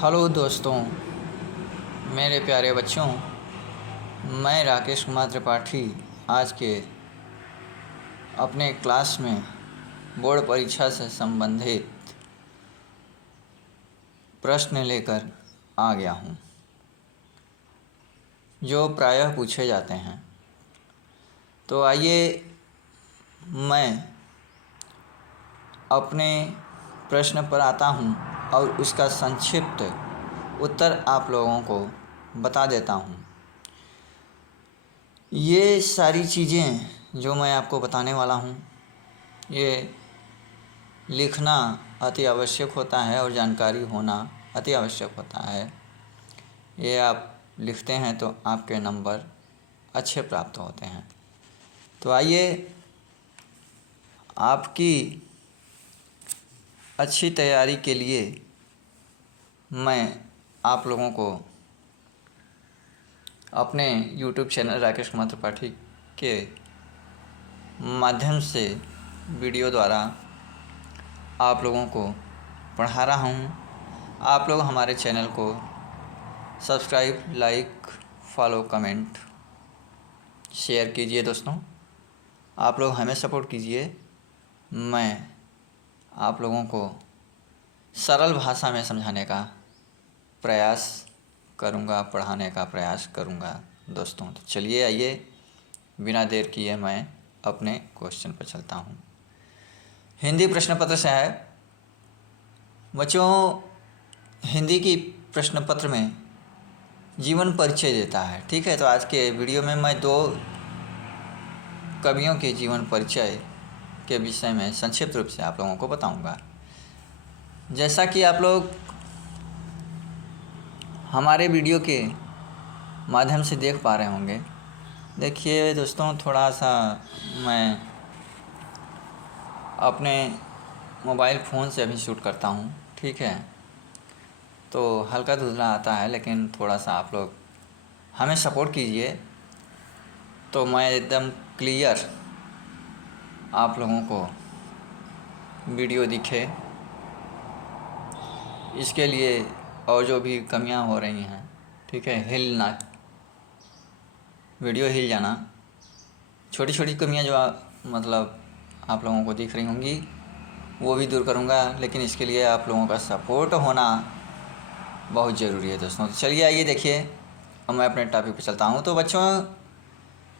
Hello दोस्तों, मेरे प्यारे बच्चों। मैं राकेश कुमार त्रिपाठी आज के अपने क्लास में बोर्ड परीक्षा से संबंधित प्रश्न लेकर आ गया हूँ, जो प्रायः पूछे जाते हैं। तो आइए मैं अपने प्रश्न पर आता हूँ और उसका संक्षिप्त उत्तर आप लोगों को बता देता हूँ। ये सारी चीज़ें जो मैं आपको बताने वाला हूँ, ये लिखना अति आवश्यक होता है और जानकारी होना अति आवश्यक होता है। ये आप लिखते हैं तो आपके नंबर अच्छे प्राप्त होते हैं। तो आइए आपकी अच्छी तैयारी के लिए मैं आप लोगों को अपने YouTube चैनल राकेश कुमार त्रिपाठी के माध्यम से वीडियो द्वारा आप लोगों को पढ़ा रहा हूँ। आप लोग हमारे चैनल को subscribe, like, follow, comment, share कीजिए दोस्तों। आप लोग हमें सपोर्ट कीजिए। मैं आप लोगों को सरल भाषा में समझाने का प्रयास करूँगा, पढ़ाने का प्रयास करूँगा दोस्तों। तो चलिए आइए, बिना देर किए मैं अपने क्वेश्चन पर चलता हूँ। हिंदी प्रश्न पत्र से है बच्चों। हिंदी की प्रश्न पत्र में जीवन परिचय देता है, ठीक है। तो आज के वीडियो में मैं 2 कवियों के जीवन परिचय के विषय में संक्षिप्त रूप से आप लोगों को बताऊंगा। जैसा कि आप लोग हमारे वीडियो के माध्यम से देख पा रहे होंगे। देखिए दोस्तों, थोड़ा सा मैं अपने मोबाइल फ़ोन से अभी शूट करता हूँ, ठीक है। तो हल्का धुंधला आता है, लेकिन थोड़ा सा आप लोग हमें सपोर्ट कीजिए तो मैं एकदम क्लियर आप लोगों को वीडियो दिखे। इसके लिए और जो भी कमियां हो रही हैं, ठीक है, हिलना, वीडियो हिल जाना, छोटी छोटी कमियां जो मतलब आप लोगों को दिख रही होंगी, वो भी दूर करूंगा। लेकिन इसके लिए आप लोगों का सपोर्ट होना बहुत ज़रूरी है दोस्तों। तो चलिए आइए देखिए, अब मैं अपने टॉपिक पर चलता हूँ। तो बच्चों,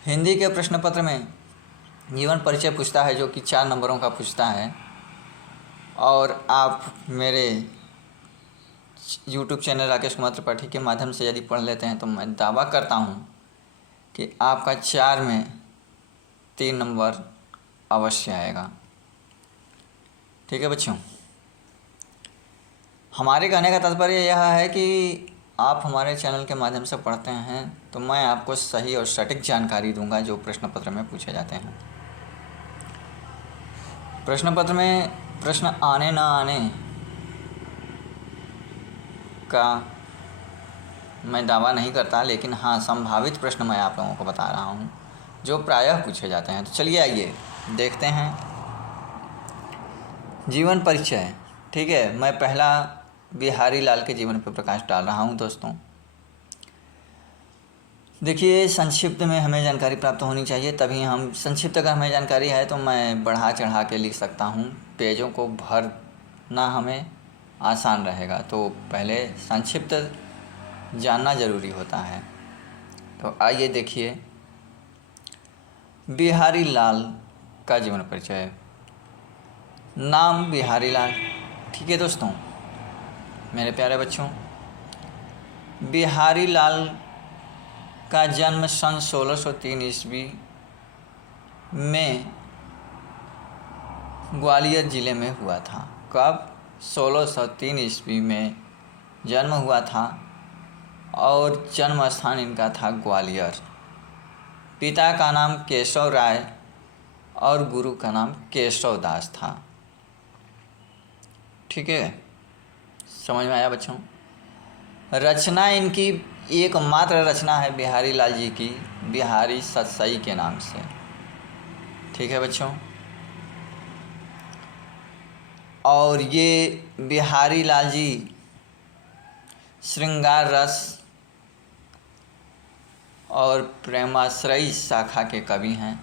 हिंदी के प्रश्न पत्र में जीवन परिचय पूछता है, जो कि 4 नंबरों का पूछता है। और आप मेरे YouTube चैनल राकेश कुमार त्रिपाठी के माध्यम से यदि पढ़ लेते हैं तो मैं दावा करता हूँ कि आपका 4 में 3 नंबर अवश्य आएगा, ठीक है बच्चों। हमारे कहने का तात्पर्य यह है कि आप हमारे चैनल के माध्यम से पढ़ते हैं तो मैं आपको सही और सटीक जानकारी दूंगा जो प्रश्न पत्र में पूछे जाते हैं। प्रश्न पत्र में प्रश्न आने ना आने का मैं दावा नहीं करता, लेकिन हाँ, संभावित प्रश्न मैं आप लोगों को बता रहा हूँ जो प्रायः पूछे जाते हैं। तो चलिए आइए देखते हैं। जीवन परिचय, ठीक है। मैं पहला बिहारी लाल के जीवन पर प्रकाश डाल रहा हूँ दोस्तों। देखिए, संक्षिप्त में हमें जानकारी प्राप्त होनी चाहिए, तभी हम संक्षिप्त अगर हमें जानकारी है तो मैं बढ़ा चढ़ा के लिख सकता हूँ। पेजों को भरना हमें आसान रहेगा, तो पहले संक्षिप्त जानना ज़रूरी होता है। तो आइए देखिए, बिहारी लाल का जीवन परिचय। नाम बिहारी लाल, ठीक है दोस्तों। मेरे प्यारे बच्चों, बिहारी लाल का जन्म सन 1603 ईस्वी में ग्वालियर ज़िले में हुआ था। कब? 1603 ईस्वी में जन्म हुआ था और जन्म स्थान इनका था ग्वालियर। पिता का नाम केशव राय और गुरु का नाम केशव दास था, ठीक है। समझ में आया बच्चों? रचना इनकी एकमात्र रचना है बिहारी लाल जी की, बिहारी सतसई के नाम से, ठीक है बच्चों। और ये बिहारी लाल जी श्रृंगार रस और प्रेमाश्रयी शाखा के कवि हैं।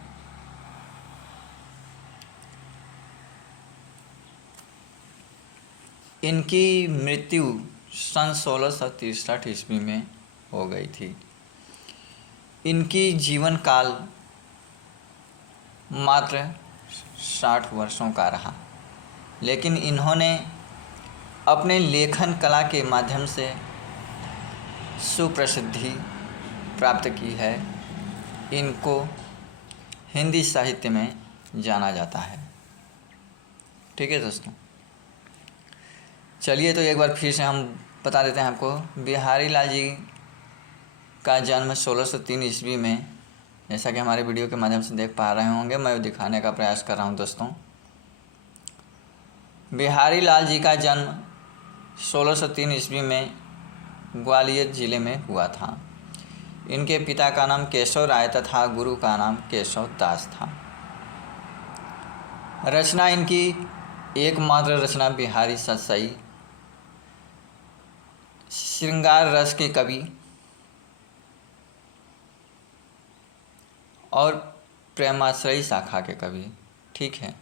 इनकी मृत्यु सन 1663 ईस्वी में हो गई थी। इनकी जीवन काल मात्र 60 वर्षों का रहा, लेकिन इन्होंने अपने लेखन कला के माध्यम से सुप्रसिद्धि प्राप्त की है। इनको हिंदी साहित्य में जाना जाता है। ठीक है दोस्तों, चलिए तो एक बार फिर से हम बता देते हैं आपको। बिहारी लाल जी का जन्म 1603 ईस्वी में, जैसा कि हमारे वीडियो के माध्यम से देख पा रहे होंगे, मैं दिखाने का प्रयास कर रहा हूं दोस्तों। बिहारी लाल जी का जन्म 1603 ईस्वी में ग्वालियर जिले में हुआ था। इनके पिता का नाम केशव राय तथा गुरु का नाम केशव दास था। रचना इनकी एकमात्र रचना बिहारी सतसई, श्रृंगार रस के कवि और प्रेमाश्रयी शाखा के कवि। ठीक है,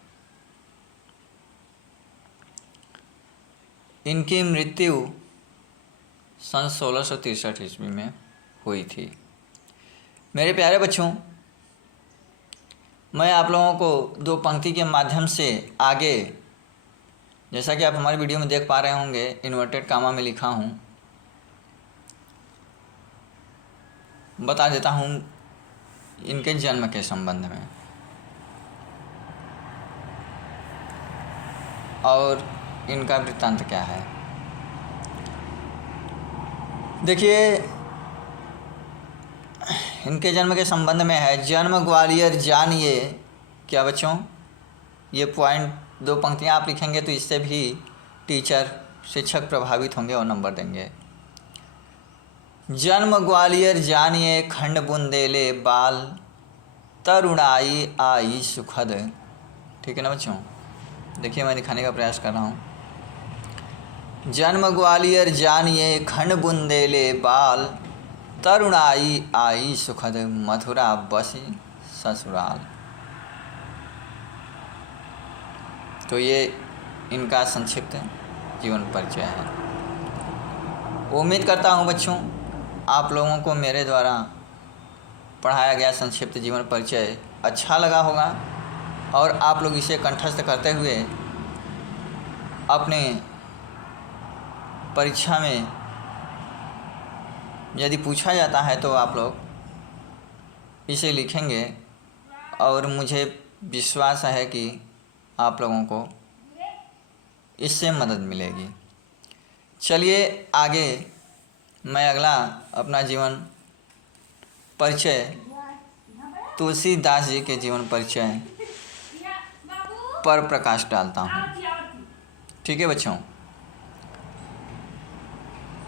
इनकी मृत्यु सन 1663 ईस्वी में हुई थी। मेरे प्यारे बच्चों, मैं आप लोगों को दो पंक्ति के माध्यम से आगे, जैसा कि आप हमारी वीडियो में देख पा रहे होंगे, इन्वर्टेड कामा में लिखा हूँ, बता देता हूँ इनके जन्म के संबंध में और इनका वृत्तांत क्या है। देखिए, इनके जन्म के संबंध में है। जन्म ग्वालियर जानिए। क्या बच्चों, ये पॉइंट दो पंक्तियाँ आप लिखेंगे तो इससे भी टीचर शिक्षक प्रभावित होंगे और नंबर देंगे। जन्म ग्वालियर जानिए, खंड बुंदेले बाल, तरुणाई आई सुखद। ठीक है ना बच्चों, देखिए मैं दिखाने का प्रयास कर रहा हूँ। जन्म ग्वालियर जानिए, खंड बुंदेले बाल, तरुणाई आई सुखद, मथुरा बसी ससुराल। तो ये इनका संक्षिप्त जीवन परिचय है। उम्मीद करता हूँ बच्चों, आप लोगों को मेरे द्वारा पढ़ाया गया संक्षिप्त जीवन परिचय अच्छा लगा होगा और आप लोग इसे कंठस्थ करते हुए अपने परीक्षा में यदि पूछा जाता है तो आप लोग इसे लिखेंगे और मुझे विश्वास है कि आप लोगों को इससे मदद मिलेगी। चलिए आगे मैं अगला अपना जीवन परिचय तुलसीदास जी के जीवन परिचय पर प्रकाश डालता हूँ। ठीक है बच्चों,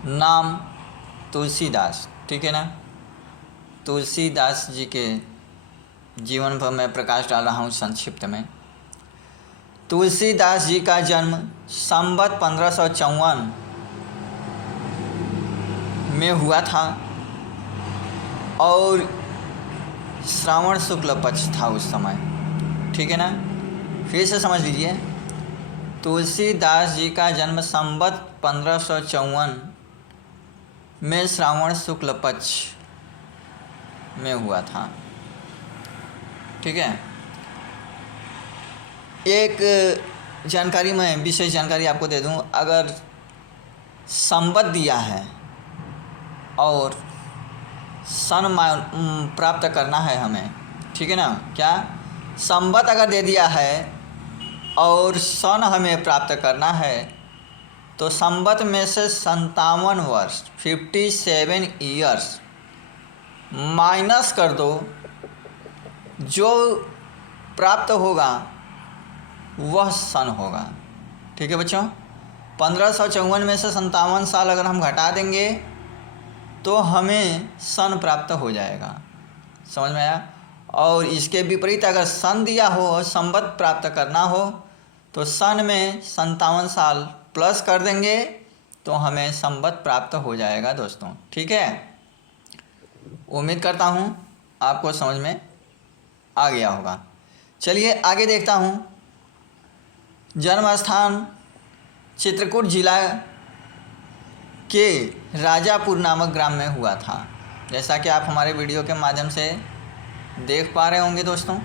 नाम तुलसीदास। ठीक है ना, तुलसीदास जी के जीवन पर मैं प्रकाश डाल रहा हूँ संक्षिप्त में। तुलसीदास जी का जन्म संवत 1554 में हुआ था और श्रावण शुक्ल पक्ष था उस समय। ठीक है ना, फिर से समझ लीजिए। तुलसीदास जी का जन्म संवत 1554 में श्रावण शुक्ल पक्ष में हुआ था। ठीक है, एक जानकारी, मैं विशेष जानकारी आपको दे दूं। अगर संवत दिया है और सन प्राप्त करना है हमें, ठीक है ना, क्या संवत अगर दे दिया है और सन हमें प्राप्त करना है तो संवत में से 57 वर्ष 57 ईयर्स माइनस कर दो, जो प्राप्त होगा वह सन होगा। ठीक है बच्चों, 1554 में से 57 साल अगर हम घटा देंगे तो हमें सन प्राप्त हो जाएगा। समझ में आया? और इसके विपरीत अगर सन दिया हो, संवत प्राप्त करना हो, तो सन में 57 साल प्लस कर देंगे तो हमें संबत प्राप्त हो जाएगा दोस्तों। ठीक है, उम्मीद करता हूँ आपको समझ में आ गया होगा। चलिए आगे देखता हूँ। जन्म स्थान चित्रकूट जिला के राजापुर नामक ग्राम में हुआ था, जैसा कि आप हमारे वीडियो के माध्यम से देख पा रहे होंगे दोस्तों।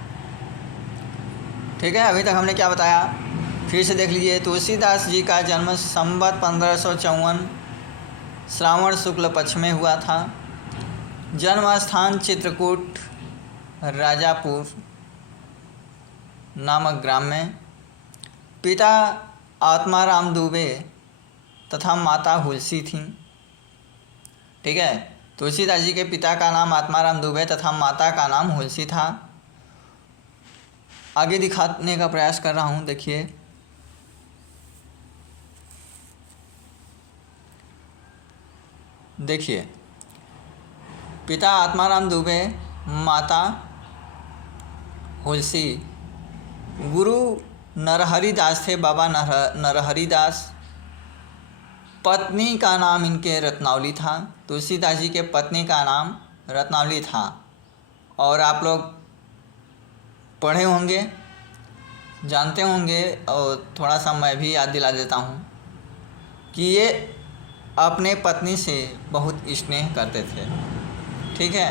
ठीक है, अभी तक हमने क्या बताया फिर से देख लीजिए। तुलसीदास जी का जन्म संवत 1554 श्रावण शुक्ल पक्ष में हुआ था। जन्म स्थान चित्रकूट राजापुर नामक ग्राम में। पिता आत्माराम दुबे तथा माता हुलसी थीं। ठीक है, तुलसीदास जी के पिता का नाम आत्माराम दुबे तथा माता का नाम हुलसी था। आगे दिखाने का प्रयास कर रहा हूँ, देखिए। देखिए, पिता आत्माराम दुबे, माता हुलसी। गुरु नरहरि दास थे, बाबा नरहरि दास। पत्नी का नाम इनके रत्नावली था। तुलसीदास जी के पत्नी का नाम रत्नावली था। और आप लोग पढ़े होंगे, जानते होंगे, और थोड़ा सा मैं भी याद दिला देता हूँ कि ये अपने पत्नी से बहुत स्नेह करते थे। ठीक है,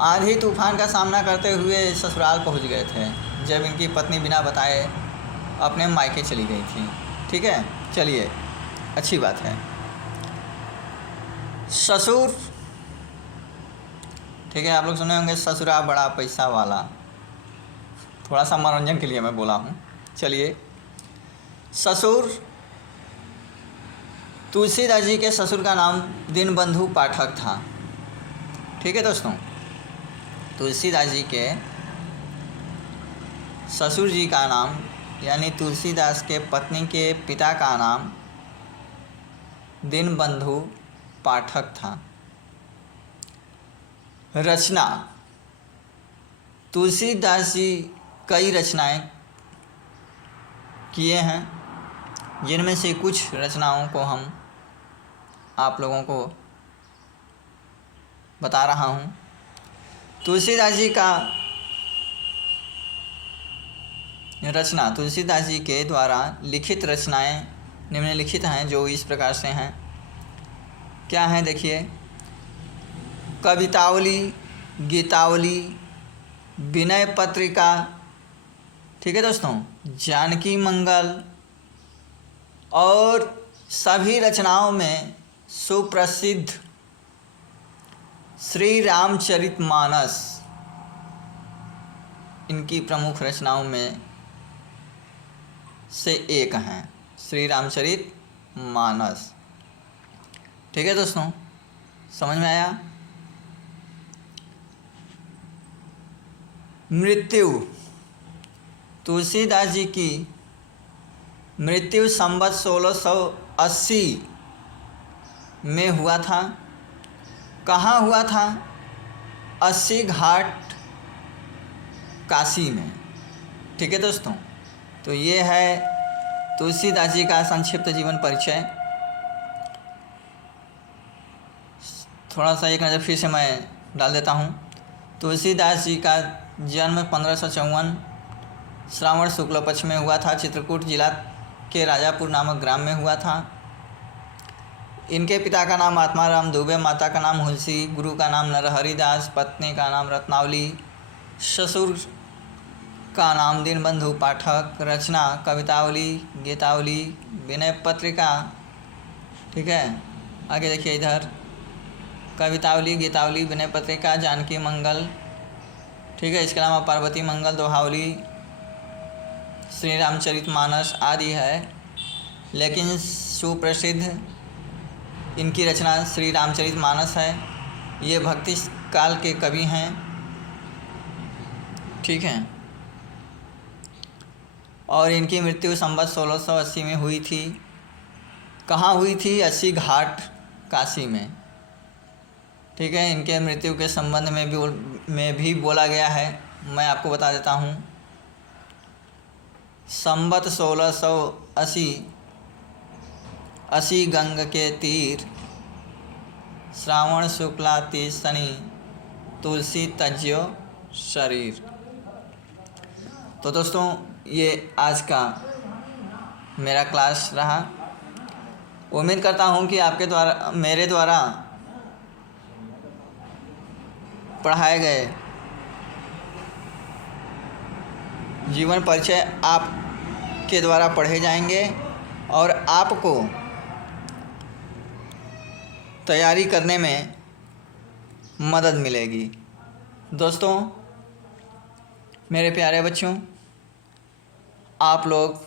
आंधी तूफान का सामना करते हुए ससुराल पहुँच गए थे जब इनकी पत्नी बिना बताए अपने मायके चली गई थी। ठीक है, चलिए, अच्छी बात है। ससुर, ठीक है, आप लोग सुने होंगे ससुरा बड़ा पैसा वाला, थोड़ा सा मनोरंजन के लिए मैं बोला हूँ। चलिए, ससुर तुलसीदास जी के ससुर का नाम दीनबंधु पाठक था। ठीक है दोस्तों, तुलसीदास जी के ससुर जी का नाम यानी तुलसीदास के पत्नी के पिता का नाम दीनबंधु पाठक था। रचना, तुलसीदास जी कई रचनाएं किए हैं, जिनमें से कुछ रचनाओं को हम आप लोगों को बता रहा हूँ। तुलसीदास जी का रचना, तुलसीदास जी के द्वारा लिखित रचनाएं निम्नलिखित हैं, जो इस प्रकार से हैं। क्या हैं, देखिए। कवितावली, गीतावली, विनय पत्रिका, ठीक है दोस्तों, जानकी मंगल, और सभी रचनाओं में सुप्रसिद्ध श्री रामचरितमानस इनकी प्रमुख रचनाओं में से एक हैं, श्री रामचरितमानस। ठीक है दोस्तों, समझ में आया। मृत्यु, तुलसीदास जी की मृत्यु संवत 1680 में हुआ था। कहाँ हुआ था? 80 घाट काशी में। ठीक है दोस्तों, तो ये है तुलसीदास जी का संक्षिप्त जीवन परिचय। थोड़ा सा एक नज़र फिर से मैं डाल देता हूँ। तुलसीदास जी का जन्म 1554 श्रावण शुक्ल पक्ष में हुआ था। चित्रकूट जिला के राजापुर नामक ग्राम में हुआ था। इनके पिता का नाम आत्माराम दुबे, माता का नाम हुलसी, गुरु का नाम नरहरि दास, पत्नी का नाम रत्नावली, ससुर का नाम दीनबंधु पाठक। रचना कवितावली, गीतावली, विनय पत्रिका। ठीक है, आगे देखिए इधर, कवितावली, गीतावली, विनय पत्रिका, जानकी मंगल। ठीक है, इसके अलावा पार्वती मंगल, दोहावली, श्री रामचरितमानस आदि है। लेकिन सुप्रसिद्ध इनकी रचना श्री रामचरितमानस है। ये भक्ति काल के कवि हैं। ठीक है, और इनकी मृत्यु संवत 1680 में हुई थी। कहाँ हुई थी? 80 घाट काशी में। ठीक है, इनके मृत्यु के संबंध में भी बोला गया है, मैं आपको बता देता हूँ। संवत 1680 असी गंग के तीर, श्रावण शुक्ला तीज शनि, तुलसी तज्यो शरीर। तो दोस्तों ये आज का मेरा क्लास रहा। उम्मीद करता हूँ कि आपके द्वारा मेरे द्वारा पढ़ाए गए जीवन परिचय आपके द्वारा पढ़े जाएंगे और आपको तैयारी करने में मदद मिलेगी। दोस्तों मेरे प्यारे बच्चों, आप लोग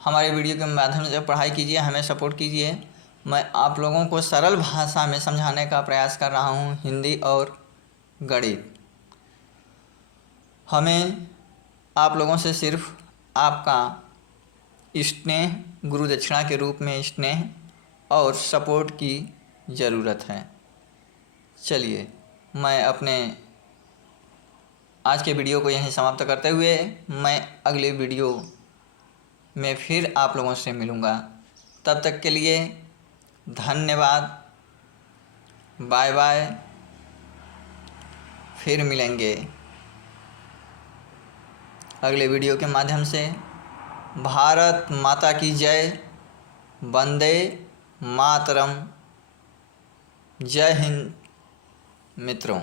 हमारे वीडियो के माध्यम से पढ़ाई कीजिए, हमें सपोर्ट कीजिए। मैं आप लोगों को सरल भाषा में समझाने का प्रयास कर रहा हूँ, हिंदी और गणित। हमें आप लोगों से सिर्फ आपका स्नेह, गुरु दक्षिणा के रूप में स्नेह और सपोर्ट की ज़रूरत है। चलिए मैं अपने आज के वीडियो को यहीं समाप्त करते हुए मैं अगले वीडियो में फिर आप लोगों से मिलूँगा। तब तक के लिए धन्यवाद, बाय बाय, फिर मिलेंगे अगले वीडियो के माध्यम से। भारत माता की जय, वंदे मातरम, जय हिंद मित्रों।